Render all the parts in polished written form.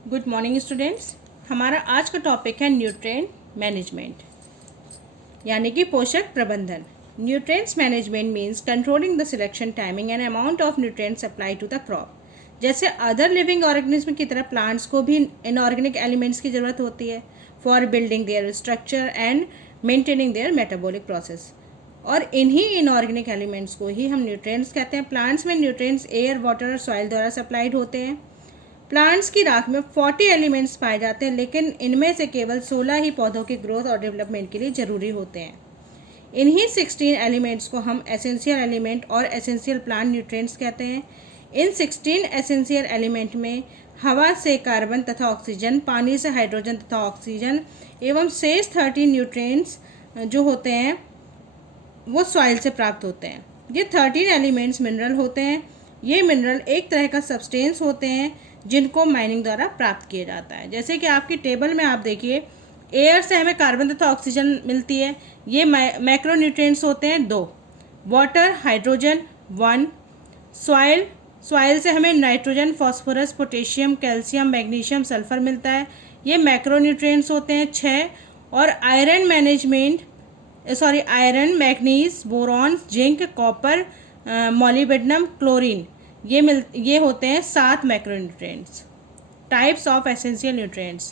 Good morning students. हमारा आज का टॉपिक है न्यूट्रिएंट मैनेजमेंट यानी कि पोषक प्रबंधन। Nutrients management means controlling the selection, timing and amount of nutrients apply to the crop. जैसे अदर लिविंग ऑर्गेनिज्म की तरह प्लांट्स को भी इनऑर्गेनिक एलिमेंट्स की ज़रूरत होती है for building their structure and maintaining their metabolic process, और इन्हीं इनऑर्गेनिक एलिमेंट्स को ही हम न्यूट्रिएंट्स कहते हैं। प्लांट्स में न्यूट्रिएंट्स एयर, वाटर और सॉइल द्वारा सप्लाइड होते हैं। प्लांट्स की राख में 40 एलिमेंट्स पाए जाते हैं, लेकिन इनमें से केवल 16 ही पौधों की ग्रोथ और डेवलपमेंट के लिए ज़रूरी होते हैं। इन्हीं 16 एलिमेंट्स को हम एसेंशियल एलिमेंट और एसेंशियल प्लांट न्यूट्रिएंट्स कहते हैं। इन 16 एसेंशियल एलिमेंट में हवा से कार्बन तथा ऑक्सीजन, पानी से हाइड्रोजन तथा ऑक्सीजन एवं शेष 30 न्यूट्रिएंट्स जो होते हैं वो सॉइल से प्राप्त होते हैं। ये 13 एलिमेंट्स मिनरल होते हैं। ये मिनरल एक तरह का सब्सटेंस होते हैं जिनको माइनिंग द्वारा प्राप्त किया जाता है। जैसे कि आपकी टेबल में आप देखिए, एयर से हमें कार्बन तथा ऑक्सीजन मिलती है, ये मैक्रो न्यूट्रिएंट्स होते हैं 2। Water, hydrogen 1। सॉइल से हमें nitrogen, phosphorus, potassium, calcium, magnesium, sulphur मिलता है, ये मैक्रो न्यूट्रिएंट्स होते हैं 6। और iron, manganese, boron, zinc, copper, molybdenum, chlorine, ये होते हैं 7 macronutrients. Types of essential nutrients.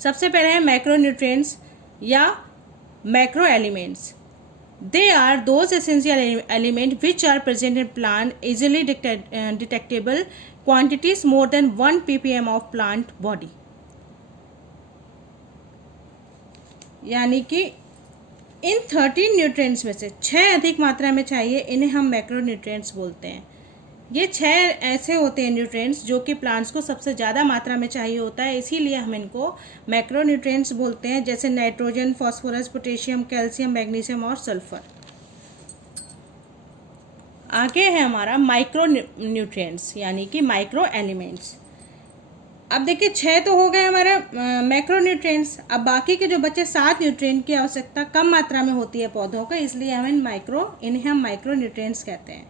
सबसे पहले है मैक्रोन्यूट्रिएंट्स या macro elements. They are those essential element which are present in plant easily detectable quantities more than 1 ppm of plant body. यानी कि इन 13 nutrients में से 6 अधिक मात्रा में चाहिए, इन्हें हम मैक्रो न्यूट्रिएंट्स बोलते हैं। ये 6 ऐसे होते हैं न्यूट्रिएंट्स जो कि प्लांट्स को सबसे ज़्यादा मात्रा में चाहिए होता है, इसीलिए हम इनको मैक्रो न्यूट्रिएंट्स बोलते हैं, जैसे nitrogen, phosphorus, potassium, calcium, magnesium और सल्फर। आगे है हमारा माइक्रो न्यूट्रिएंट्स यानी कि माइक्रो एलिमेंट्स। अब देखिए 6 तो हो गए हमारे मैक्रो न्यूट्रिएंट्स। अब बाकी के जो बच्चे 7 न्यूट्रिएंट की आवश्यकता कम मात्रा में होती है पौधों को, इसलिए इन्हें हम माइक्रो न्यूट्रिएंट्स कहते हैं।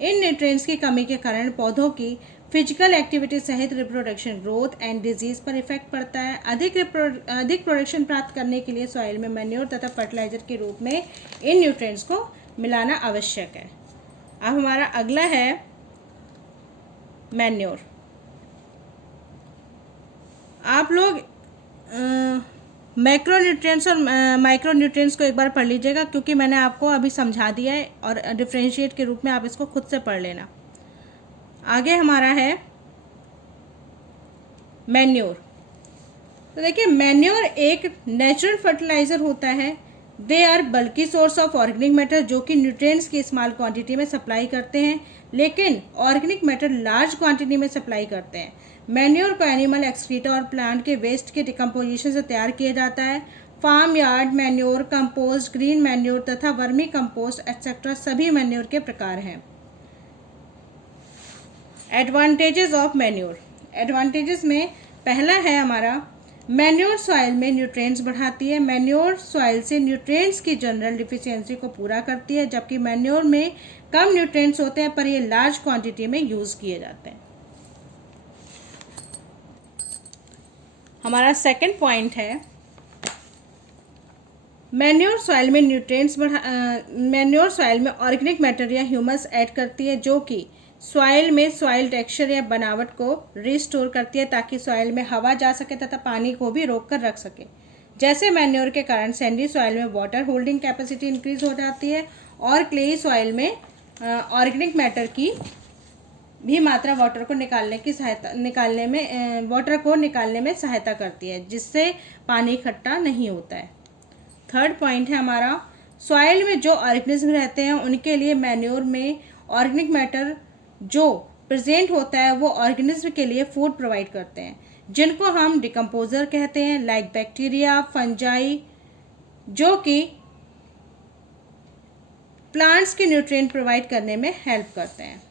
इन न्यूट्रिएंट्स की कमी के कारण पौधों की फिजिकल एक्टिविटी सहित रिप्रोडक्शन, ग्रोथ एंड डिजीज पर इफेक्ट पड़ता है। अधिक प्रोडक्शन प्राप्त करने के लिए सॉइल में मैन्योर तथा फर्टिलाइजर के रूप में इन न्यूट्रिएंट्स को मिलाना आवश्यक है। अब हमारा अगला है मैन्योर। आप लोग मैक्रो न्यूट्रिएंट्स और माइक्रो न्यूट्रिएंट्स को एक बार पढ़ लीजिएगा, क्योंकि मैंने आपको अभी समझा दिया है, और डिफरेंशिएट के रूप में आप इसको खुद से पढ़ लेना। आगे हमारा है मैन्योर। तो देखिए मैन्योर एक नेचुरल फर्टिलाइजर होता है। दे आर बल्कि सोर्स ऑफ ऑर्गेनिक मैटर जो कि न्यूट्रिएंट्स की स्मॉल क्वांटिटी में सप्लाई करते हैं, लेकिन ऑर्गेनिक मैटर लार्ज क्वांटिटी में सप्लाई करते हैं। मैन्योर को एनिमल एक्सक्रीटा और प्लांट के वेस्ट के डिकम्पोजिशन से तैयार किया जाता है। Farm yard manure, compost, green manure तथा वर्मी कंपोस्ट एक्सेट्रा सभी मैन्योर के प्रकार हैं। Advantages of manure. एडवांटेजेस में पहला है हमारा, मैन्योर सॉइल में न्यूट्रिएंट्स बढ़ाती है। मैन्योर सॉइल से न्यूट्रिएंट्स की जनरल डिफिशियंसी को पूरा करती है, जबकि मैन्योर में कम न्यूट्रिएंट्स होते हैं पर ये लार्ज क्वांटिटी में यूज़ किए जाते हैं। हमारा सेकंड पॉइंट है मैन्योर सॉइल में मैन्योर सॉइल में ऑर्गेनिक मैटर या ह्यूमस ऐड करती है, जो कि सॉइल में सॉइल टेक्सचर या बनावट को रिस्टोर करती है, ताकि सॉइल में हवा जा सके तथा पानी को भी रोक कर रख सके। जैसे मैन्योर के कारण सैंडी सॉइल में वाटर होल्डिंग कैपेसिटी इंक्रीज हो जाती है, और क्लेई सॉइल में ऑर्गेनिक मैटर की भी मात्रा वाटर को निकालने में सहायता करती है, जिससे पानी इकट्ठा नहीं होता है। थर्ड पॉइंट है हमारा, सॉइल में जो ऑर्गेनिज्म रहते हैं उनके लिए मैन्योर में ऑर्गेनिक मैटर जो प्रेजेंट होता है वो ऑर्गेनिज्म के लिए फूड प्रोवाइड करते हैं, जिनको हम डिकम्पोजर कहते हैं, लाइक बैक्टीरिया, फंजाई, जो कि प्लांट्स के न्यूट्रिएंट प्रोवाइड करने में हेल्प करते हैं।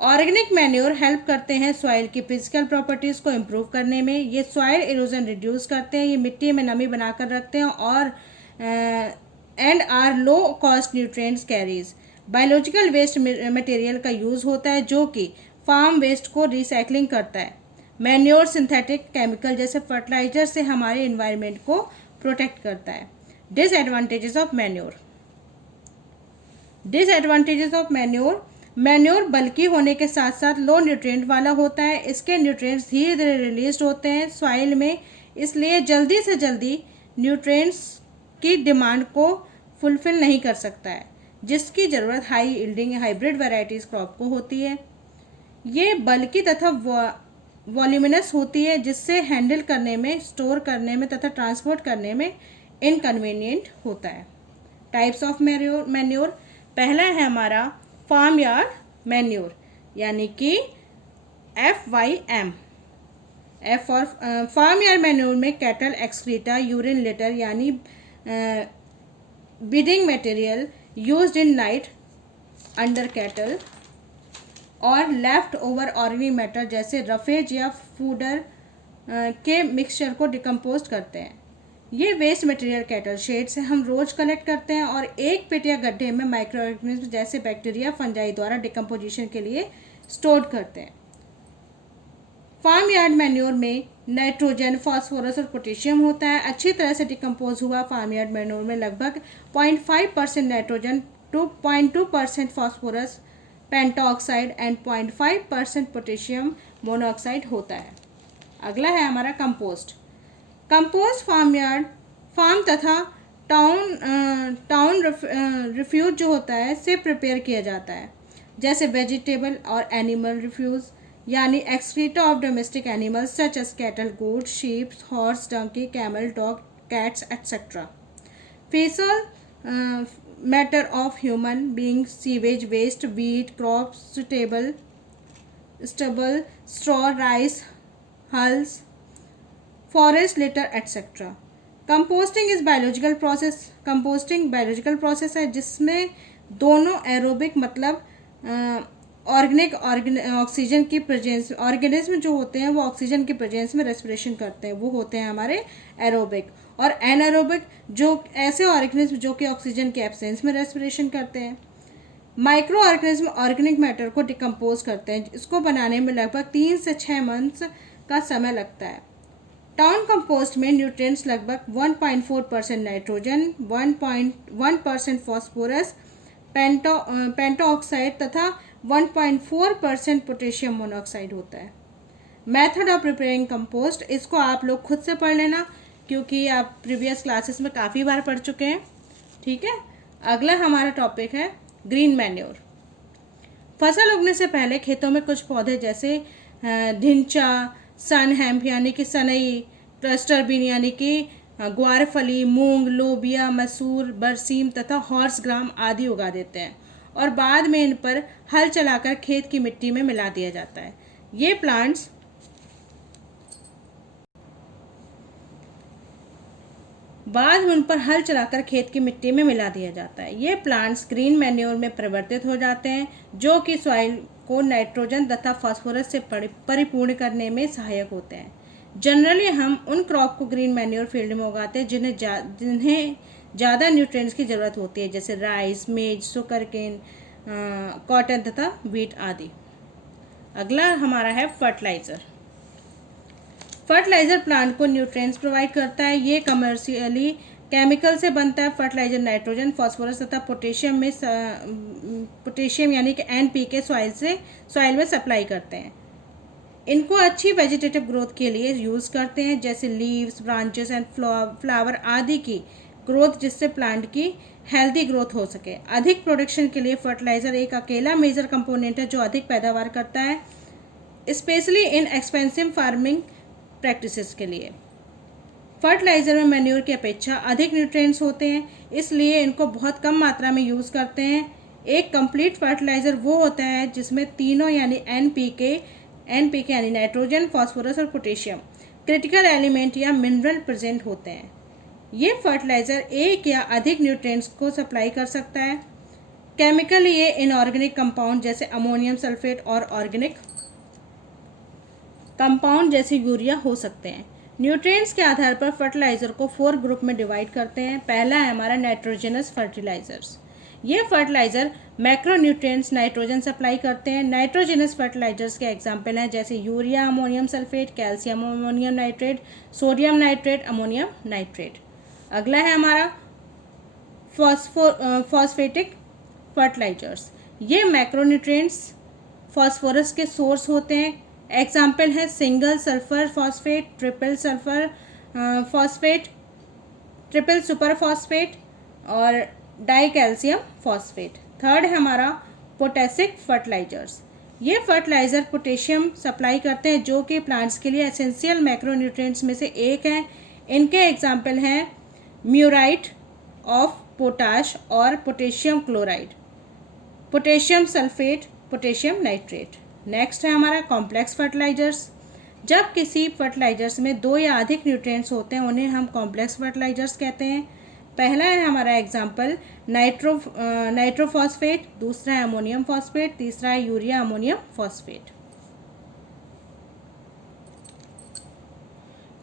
ऑर्गेनिक मैन्योर हेल्प करते हैं सॉइल की फिजिकल प्रॉपर्टीज़ को इम्प्रूव करने में। ये सॉइल इरोजन रिड्यूस करते हैं, ये मिट्टी में नमी बनाकर रखते हैं, और and are low cost nutrients carriers. Biological waste material का यूज़ होता है, जो कि फार्म वेस्ट को रिसाइकलिंग करता है। मैन्योर सिंथेटिक केमिकल जैसे फर्टिलाइजर से हमारे इन्वायरमेंट को प्रोटेक्ट करता है। Disadvantages of manure. Disadvantages of manure. Manure bulky होने के साथ साथ लो न्यूट्रिएंट वाला होता है। इसके न्यूट्रिएंट्स धीरे धीरे रिलीज होते हैं सॉइल में, इसलिए जल्दी से जल्दी न्यूट्रिएंट्स की डिमांड को फुलफिल नहीं कर सकता है, जिसकी ज़रूरत high yielding hybrid varieties crop को होती है। ये बल्की तथा वॉल्यूमिनस होती है, जिससे हैंडल करने में, स्टोर करने में तथा ट्रांसपोर्ट करने में इनकन्वीनियंट होता है। Types of manure. पहला है हमारा फार्म यार्ड मैन्योर, यानी कि FYM। एफ और फार्म यार्ड मैन्योर में कैटल एक्सक्रीटा, यूरिन लिटर यानी breeding material used in night under cattle, और लेफ्ट ओवर ऑर्गेनिक मैटर जैसे रफेज या फूडर के मिक्सचर को डिकम्पोज करते हैं। ये वेस्ट मटेरियल कैटल शेड से हम रोज कलेक्ट करते हैं और एक पिट या गड्ढे में माइक्रो ऑर्गेनिज्म जैसे बैक्टीरिया, फंजाई द्वारा डिकम्पोजिशन के लिए स्टोर करते हैं। फार्म यार्ड मैन्योर में नाइट्रोजन, फास्फोरस और पोटेशियम होता है। अच्छी तरह से डिकम्पोज हुआ फार्म यार्ड मैन्योर में लगभग 0.5% nitrogen, 0.2% phosphorus pentoxide and 0.5% potassium monoxide होता है। अगला है हमारा कंपोस्ट। कंपोस्ट फार्म तथा टाउन रिफ्यूज जो होता है से प्रिपेयर किया जाता है, जैसे वेजिटेबल और एनिमल रिफ्यूज यानी excreta of domestic animals such as cattle, goat, sheep, horse, donkey, camel, dog, cats etcetera. Faecal matter of human being, sewage waste, wheat, crops, stubble, straw, rice, hulls, forest litter etcetera. Composting is biological process. Composting biological process है जिसमें दोनों aerobic मतलब organic oxygen की presence, organism जो होते हैं वो oxygen की प्रेजेंस में रेस्पिरेशन करते हैं, वो होते हैं हमारे एरोबिक। और एनारोबिक जो ऐसे ऑर्गेनिज्म जो कि ऑक्सीजन के एब्सेंस में रेस्पिरेशन करते हैं। माइक्रो ऑर्गेनिज्म ऑर्गेनिक मैटर को डिकम्पोज करते हैं, इसको बनाने में लगभग 3 से 6 मंथ्स का समय लगता है। टाउन कंपोस्ट में न्यूट्रिएंट्स लगभग 1.4% नाइट्रोजन, 1.1% फास्फोरस पेंटाऑक्साइड तथा 1.4% पोटेशियम मोनोऑक्साइड होता है। मेथड ऑफ प्रिपेयरिंग कंपोस्ट, इसको आप लोग खुद से पढ़ लेना क्योंकि आप प्रीवियस क्लासेस में काफ़ी बार पढ़ चुके हैं। ठीक है, अगला हमारा टॉपिक है ग्रीन मैन्योर। फसल उगने से पहले खेतों में कुछ पौधे जैसे ढिंचा, सन हेम्प यानी कि सनई, क्लस्टर बीन यानी कि ग्वारफली, मूंग, लोबिया, मसूर, बरसीम तथा हॉर्स ग्राम आदि उगा देते हैं और बाद में इन पर हल चलाकर खेत की मिट्टी में मिला दिया जाता है। ये प्लांट्स ये प्लांट्स ग्रीन मैन्योर में परिवर्तित हो जाते हैं, जो कि सॉइल को नाइट्रोजन तथा फास्फोरस से परिपूर्ण करने में सहायक होते हैं। जनरली हम उन क्रॉप को ग्रीन मैन्योर फील्ड में उगाते हैं जिन्हें ज़्यादा न्यूट्रिएंट्स की ज़रूरत होती है, जैसे राइस, मेज, सुगरकेन, कॉटन तथा व्हीट आदि। अगला हमारा है फर्टिलाइज़र। फर्टिलाइज़र प्लांट को न्यूट्रिएंट्स प्रोवाइड करता है। ये कमर्शियली केमिकल से बनता है। फर्टिलाइज़र नाइट्रोजन, फास्फोरस तथा पोटेशियम यानी कि NPK सॉइल में सप्लाई करते हैं। इनको अच्छी वेजिटेटिव ग्रोथ के लिए यूज़ करते हैं, जैसे लीव्स, ब्रांचेस एंड फ्लावर आदि की ग्रोथ, जिससे प्लांट की हेल्दी ग्रोथ हो सके। अधिक प्रोडक्शन के लिए फर्टिलाइज़र एक अकेला मेजर कंपोनेंट है जो अधिक पैदावार करता है, specially in expensive farming practices के लिए। फर्टिलाइज़र में मैन्योर की अपेक्षा अधिक न्यूट्रिएंट्स होते हैं, इसलिए इनको बहुत कम मात्रा में यूज़ करते हैं। एक कंप्लीट फर्टिलाइज़र वो होता है जिसमें तीनों यानी NPK यानी नाइट्रोजन, फास्फोरस और पोटेशियम क्रिटिकल एलिमेंट या मिनरल प्रेजेंट होते हैं। ये फर्टिलाइज़र एक या अधिक न्यूट्रिएंट्स को सप्लाई कर सकता है। केमिकली ये इनऑर्गेनिक कंपाउंड जैसे अमोनियम सल्फेट और ऑर्गेनिक कंपाउंड जैसे यूरिया हो सकते हैं। न्यूट्रिएंट्स के आधार पर फर्टिलाइज़र को 4 ग्रुप में डिवाइड करते हैं। पहला है हमारा नाइट्रोजनस फर्टिलाइज़र्स। ये फर्टिलाइज़र मैक्रोन्यूट्रिएंट्स नाइट्रोजन सप्लाई करते हैं। नाइट्रोजनस फर्टिलाइजर्स के एग्जांपल हैं जैसे urea ammonium sulphate, calcium ammonium nitrate, sodium nitrate, ammonium nitrate. अगला है हमारा फॉस्फेटिक फर्टिलाइजर्स। ये मैक्रोन्यूट्रिएंट्स फॉस्फोरस के सोर्स होते हैं। एग्जाम्पल है single sulphur phosphate, triple sulphur phosphate, triple super phosphate और डाई कैल्शियम फॉस्फेट। थर्ड है हमारा पोटेसिक फर्टिलाइजर्स। ये फर्टिलाइज़र पोटेशियम सप्लाई करते हैं जो कि प्लांट्स के लिए एसेंशियल मैक्रोन्यूट्रिएंट्स में से एक हैं। इनके एग्जाम्पल हैं म्यूराइट ऑफ पोटाश और potassium chloride, potassium sulphate, potassium nitrate. Next है हमारा कॉम्प्लेक्स फर्टिलाइजर्स। जब किसी फर्टिलाइजर्स में दो या अधिक न्यूट्रिएंट्स होते हैं उन्हें हम कॉम्प्लेक्स फर्टिलाइजर्स कहते हैं। पहला है हमारा एग्जाम्पल नाइट्रोफॉस्फेट, दूसरा है अमोनियम फॉस्फेट, तीसरा है urea ammonium phosphate.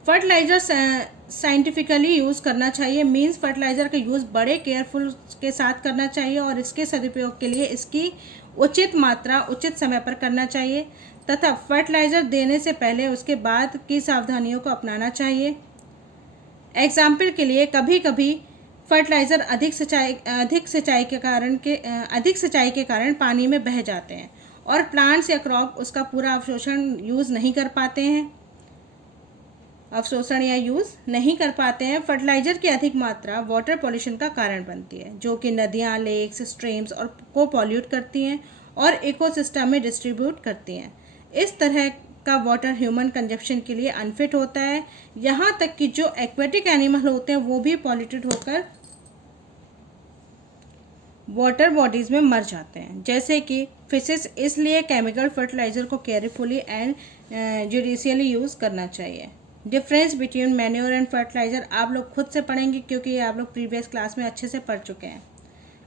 Fertiliser scientifically use करना चाहिए, मींस फर्टिलाइज़र का यूज़ बड़े केयरफुल के साथ करना चाहिए और इसके सदुपयोग के लिए इसकी उचित मात्रा उचित समय पर करना चाहिए तथा फर्टिलाइज़र देने से पहले उसके बाद की सावधानियों को अपनाना चाहिए। एग्जाम्पल के लिए कभी कभी फर्टिलाइज़र अधिक सिंचाई के कारण पानी में बह जाते हैं और प्लांट्स या क्रॉप उसका पूरा अवशोषण नहीं कर पाते हैं। फर्टिलाइज़र की अधिक मात्रा वाटर पॉल्यूशन का कारण बनती है जो कि नदियाँ, लेक्स, स्ट्रीम्स और को पॉल्यूट करती हैं और इकोसिस्टम में डिस्ट्रीब्यूट करती हैं। इस तरह का वाटर ह्यूमन कंजप्शन के लिए अनफिट होता है। यहाँ तक कि जो एक्वेटिक एनिमल होते हैं वो भी पॉल्यूटेड होकर वाटर बॉडीज़ में मर जाते हैं, जैसे कि फिशेस। इसलिए केमिकल फर्टिलाइज़र को केयरफुली एंड जुडिशियली यूज़ करना चाहिए। Difference between manure and fertiliser आप लोग खुद से पढ़ेंगे क्योंकि ये आप लोग प्रीवियस क्लास में अच्छे से पढ़ चुके हैं।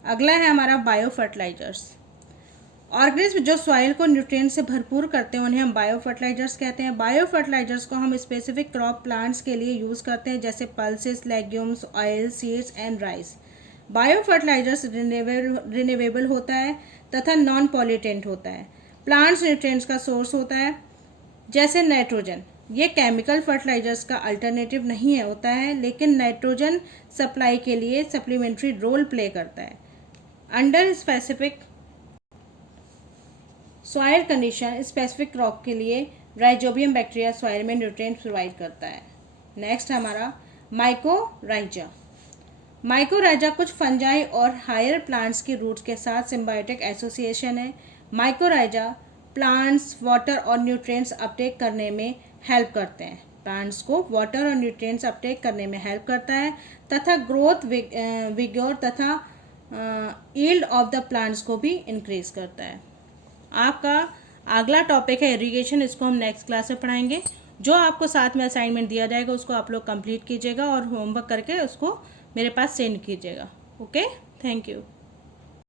अगला है हमारा बायो फर्टिलाइजर्स। ऑर्गेनिज्म जो सॉइल को न्यूट्रिएंट से भरपूर करते हैं उन्हें हम बायो फर्टिलाइजर्स कहते हैं। बायो फर्टिलाइजर्स को हम स्पेसिफिक क्रॉप प्लांट्स के लिए यूज़ करते हैं जैसे pulses, legumes, oil, seeds and rice. Bio fertilisers renewable होता है तथा नॉन पॉल्यूटेंट होता है। प्लांट्स न्यूट्रिएंट्स का सोर्स होता है जैसे नाइट्रोजन। ये केमिकल फर्टिलाइजर्स का अल्टरनेटिव नहीं होता है लेकिन नाइट्रोजन सप्लाई के लिए सप्लीमेंट्री रोल प्ले करता है। Under specific soil condition specific crop के लिए राइजोबियम बैक्टीरिया सॉइल में न्यूट्रिएंट्स प्रोवाइड करता है। नेक्स्ट हमारा माइकोराइजा। माइकोराइजा कुछ फंजाई और हायर प्लांट्स की रूट्स के साथ सिम्बायोटिक एसोसिएशन है। माइकोराइजा प्लांट्स वाटर और न्यूट्रिएंट्स अपटेक करने में हेल्प करते हैं। प्लांट्स को वाटर और न्यूट्रिएंट्स अपटेक करने में हेल्प करता है तथा ग्रोथ, विगोर तथा यील्ड ऑफ द प्लांट्स को भी इंक्रीज करता है। आपका अगला टॉपिक है इरिगेशन। इसको हम नेक्स्ट क्लास में पढ़ाएंगे। जो आपको साथ में असाइनमेंट दिया जाएगा उसको आप लोग कंप्लीट कीजिएगा और होमवर्क करके उसको मेरे पास सेंड कीजिएगा। Okay, thank you.